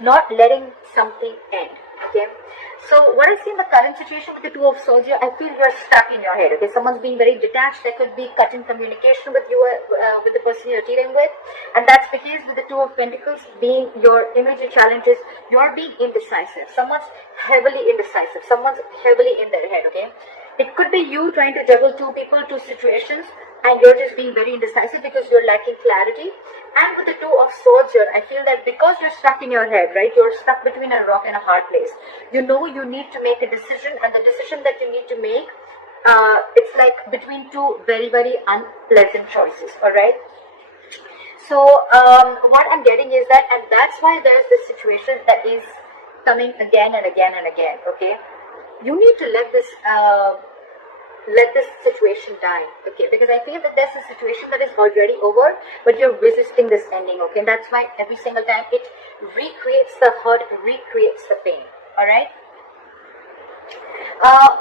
not letting something end. Okay, so what I see in the current situation with the Two of Swords here, I feel you're stuck in your head. Okay, someone's being very detached. There could be cut in communication with you, with the person you're dealing with, and that's because with the Two of Pentacles being your immediate challenge is you're being indecisive. Someone's heavily indecisive. Someone's heavily in their head. Okay, it could be you trying to juggle two people, two situations, and you're just being very indecisive because you're lacking clarity. And with the Two of Swords here, I feel that because you're stuck in your head, right, you're stuck between a rock and a hard place. You know you need to make a decision, and the decision that you need to make, it's like between two very, very unpleasant choices, alright? So, what I'm getting is that, and that's why there's this situation that is coming again and again and again, okay? You need to let this situation die, okay? Because I feel that there's a situation that is already over, but you're resisting this ending, okay? And that's why every single time it recreates the hurt, recreates the pain, all right?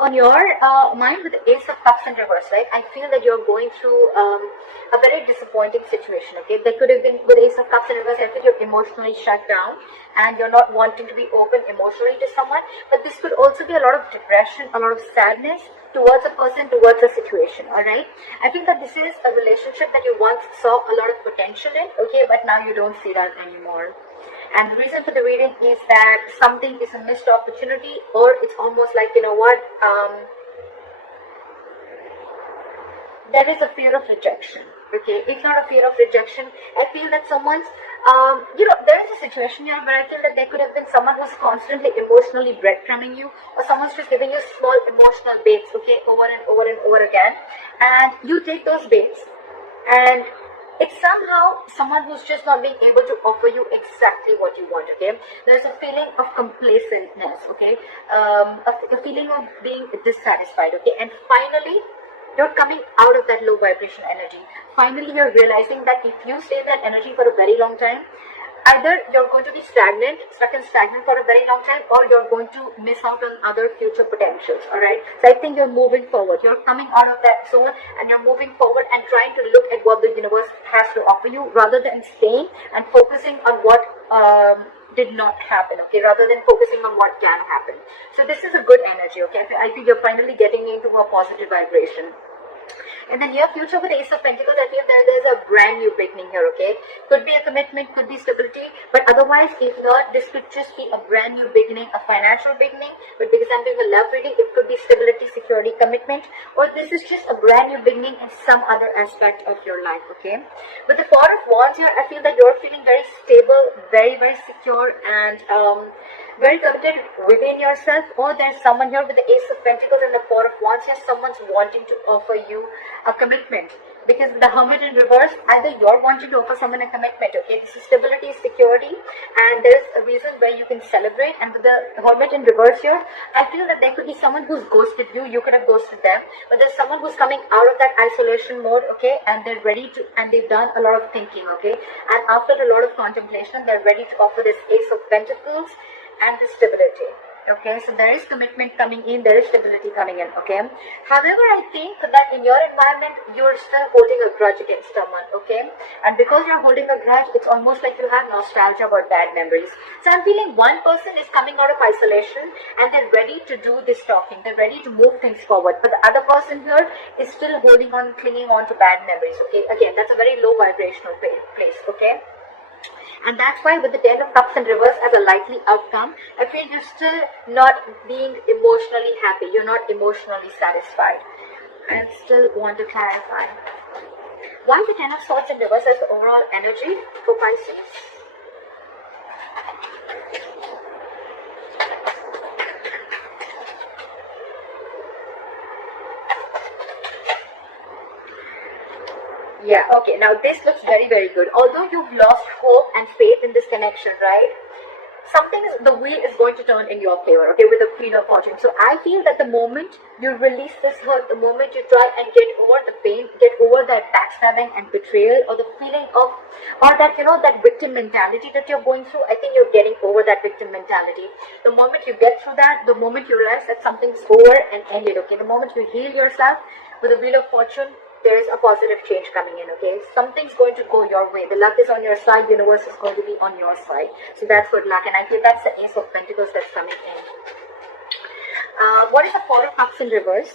On your mind with the Ace of Cups in reverse, right? I feel that you're going through a very disappointing situation, okay? There could have been, with Ace of Cups in reverse, I feel you're emotionally shut down and you're not wanting to be open emotionally to someone, but this could also be a lot of depression, a lot of sadness towards a person, towards a situation, alright? I think that this is a relationship that you once saw a lot of potential in, okay, but now you don't see that anymore. And the reason for the reading is that something is a missed opportunity, or it's almost like, you know what, there is a fear of rejection, okay? It's not a fear of rejection. I feel that someone's, there is a situation here where I feel that there could have been someone who's constantly emotionally breadcrumbing you, or someone's just giving you small emotional baits, okay, over and over and over again. And you take those baits, and it's somehow someone who's just not being able to offer you exactly what you want, okay? There's a feeling of complacentness, okay? A feeling of being dissatisfied, okay? And finally, you're coming out of that low vibration energy. Finally, you're realizing that if you stay in that energy for a very long time, either you're going to be stuck and stagnant for a very long time, or you're going to miss out on other future potentials, alright? So I think you're moving forward. You're coming out of that zone and you're moving forward and trying to look at what the universe has to offer you, rather than staying and focusing on what did not happen, okay, rather than focusing on what can happen. So this is a good energy, okay? I think you're finally getting into a positive vibration. In the near future with Ace of Pentacles, I feel there's a brand new beginning here, okay? Could be a commitment, could be stability, but otherwise, if not, this could just be a brand new beginning, a financial beginning. But because I'm doing a love reading, it could be stability, security, commitment, or this is just a brand new beginning in some other aspect of your life, okay? With the Four of Wands here, I feel that you're feeling very stable, very, very secure, and very committed within yourself. Or there's someone here with the Ace of Pentacles and the Four of Wands here, someone's wanting to offer you a commitment. Because with the Hermit in reverse, either you're wanting to offer someone a commitment, okay? This is stability, security, and there's a reason where you can celebrate. And with the Hermit in reverse here, I feel that there could be someone who's ghosted you, you could have ghosted them, but there's someone who's coming out of that isolation mode, okay? And they're ready to, and they've done a lot of thinking, okay? And after a lot of contemplation, they're ready to offer this Ace of Pentacles and the stability. Okay, so there is commitment coming in, there is stability coming in, okay? However, I think that in your environment, you're still holding a grudge against someone, okay? And because you're holding a grudge, it's almost like you have nostalgia about bad memories. So I'm feeling one person is coming out of isolation and they're ready to do this talking, they're ready to move things forward. But the other person here is still holding on, clinging on to bad memories, okay? Again, that's a very low vibrational place, okay? And that's why with the Ten of Cups in reverse as a likely outcome, I feel you're still not being emotionally happy. You're not emotionally satisfied. I still want to clarify. Why the Ten of Swords in reverse as the overall energy for Pisces? Yeah, okay, now this looks very, very good. Although you've lost hope and faith in this connection, right? The wheel is going to turn in your favor, okay, with the Queen of Fortune. So I feel that the moment you release this hurt, the moment you try and get over the pain, get over that backstabbing and betrayal, or the feeling of, or that, that victim mentality that you're going through, I think you're getting over that victim mentality. The moment you get through that, the moment you realize that something's over and ended, okay, the moment you heal yourself with the Wheel of Fortune, there is a positive change coming in, okay? Something's going to go your way. The luck is on your side. Universe is going to be on your side. So that's good luck. And I feel that's the Ace of Pentacles that's coming in. What is the Four of Cups in reverse?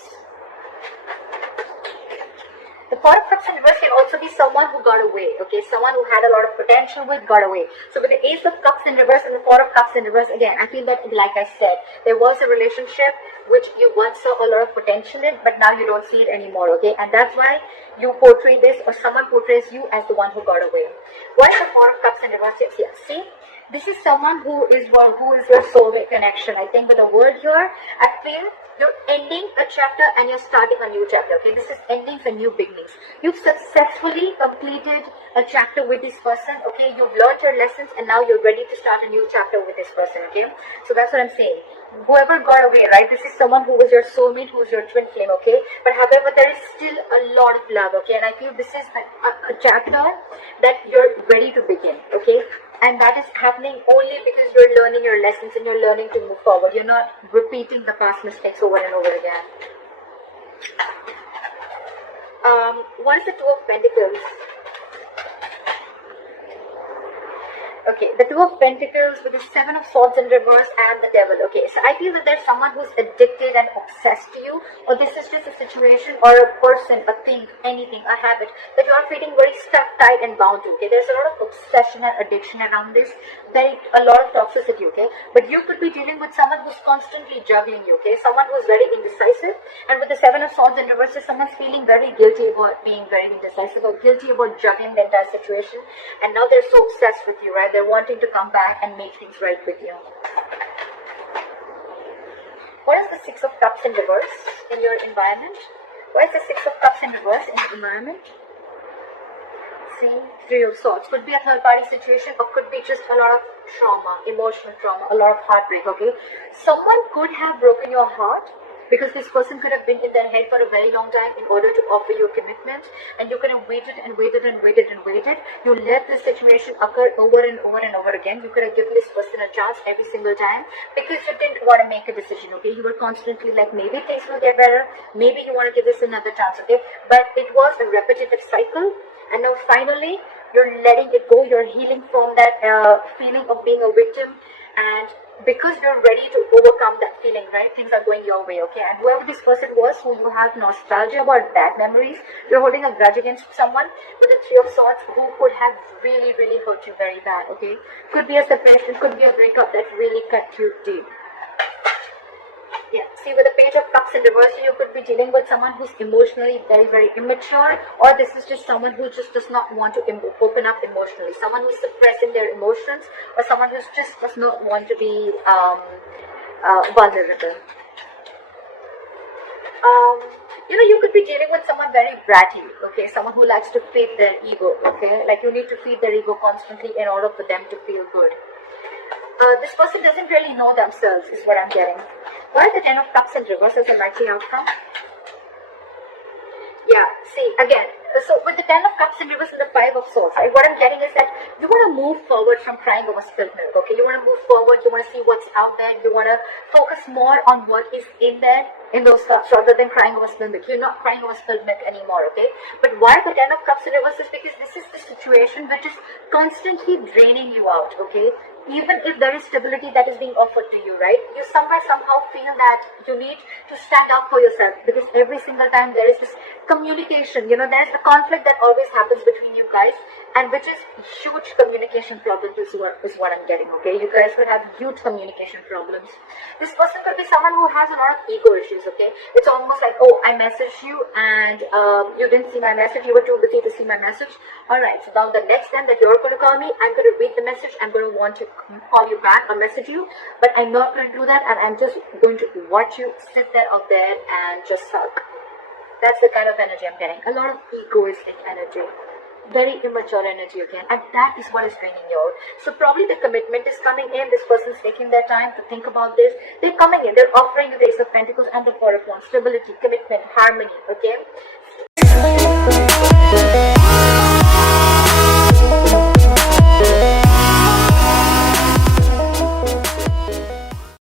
The Four of Cups in reverse can also be someone who got away, okay? Someone who had a lot of potential with, got away. So with the Ace of Cups in reverse and the Four of Cups in reverse, again, I feel that, like I said, there was a relationship which you once saw a lot of potential in, but now you don't see it anymore, okay? And that's why you portray this, or someone portrays you as the one who got away. What is the Four of Cups in reverse? Yes, see? This is someone who is your soulmate connection. I think with the word here, I feel you're ending a chapter and you're starting a new chapter, okay? This is endings and new beginnings. You've successfully completed a chapter with this person, okay? You've learned your lessons and now you're ready to start a new chapter with this person, okay? So that's what I'm saying. Whoever got away, right? This is someone who was your soulmate, who's your twin flame, okay? But however, there is still a lot of love, okay? And I feel this is a chapter that you're ready to begin, okay? And that is happening only because you're learning your lessons and you're learning to move forward. You're not repeating the past mistakes over and over again. What is the Two of Pentacles? Okay, the Two of Pentacles with the Seven of Swords in reverse and the Devil. Okay, so I feel that there's someone who's addicted and obsessed to you, or this is just a situation or a person, a thing, anything, a habit that you are feeling very stuck, tight and bound to. Okay, there's a lot of obsession and addiction around this, a lot of toxicity, okay? But you could be dealing with someone who's constantly juggling you, okay? Someone who's very indecisive, and with the Seven of Swords in reverse, someone's feeling very guilty about being very indecisive or guilty about juggling the entire situation, and now they're so obsessed with you, right? They're wanting to come back and make things right with you. What is the Six of Cups in reverse in your environment? What is the Six of Cups in reverse in your environment? See, Three of Swords. Could be a third party situation or could be just a lot of trauma, emotional trauma, a lot of heartbreak, okay? Someone could have broken your heart because this person could have been in their head for a very long time in order to offer you a commitment, and you could have waited and waited and waited and waited. You let this situation occur over and over and over again. You could have given this person a chance every single time because you didn't want to make a decision, okay? You were constantly like, maybe things will get better, maybe you want to give this another chance, okay? But it was a repetitive cycle, and now finally you're letting it go. You're healing from that feeling of being a victim, and because you're ready to overcome that feeling, right? Things are going your way, okay? And whoever this person was, who you have nostalgia about bad memories, you're holding a grudge against someone with the Three of Swords who could have really, really hurt you very bad, okay? Could be a separation, could be a breakup that really cut you deep. Yeah, see, with the Page of Cups in reverse, you could be dealing with someone who's emotionally very, very immature, or this is just someone who just does not want to open up emotionally, someone who's suppressing their emotions, or someone who just does not want to be vulnerable. You could be dealing with someone very bratty, okay? Someone who likes to feed their ego, okay? Like you need to feed their ego constantly in order for them to feel good. This person doesn't really know themselves, is what I'm getting. What is the Ten of Cups in reverse as a likely outcome? Yeah, see, again, so with the Ten of Cups in reverse and the Five of Swords, right, what I'm getting is that you want to move forward from crying over spilled milk, okay? You want to move forward, you want to see what's out there, you want to focus more on what is in there, in those cups, rather than crying over spilled milk. You're not crying over spilled milk anymore, okay? But why the Ten of Cups in reverse is because this is the situation which is constantly draining you out, okay? Even if there is stability that is being offered to you, right? You somehow feel that you need to stand up for yourself, because every single time there is this communication, there's the conflict that always happens between you guys, and which is huge communication problems is what I'm getting, okay? You guys could have huge communication problems. This person could be someone who has a lot of ego issues, okay? It's almost like, oh, I messaged you and you didn't see my message, you were too busy to see my message. Alright, so now the next time that you're going to call me, I'm going to read the message, I'm going to want to call you back or message you, but I'm not going to do that, and I'm just going to watch you sit there out there and just sulk. That's the kind of energy I'm getting. A lot of egoistic energy. Very immature energy again, and that is what is draining you out. So probably the commitment is coming in. This person's taking their time to think about this. They're coming in. They're offering you the Ace of Pentacles and the Four of Wands. Stability, commitment, harmony, okay?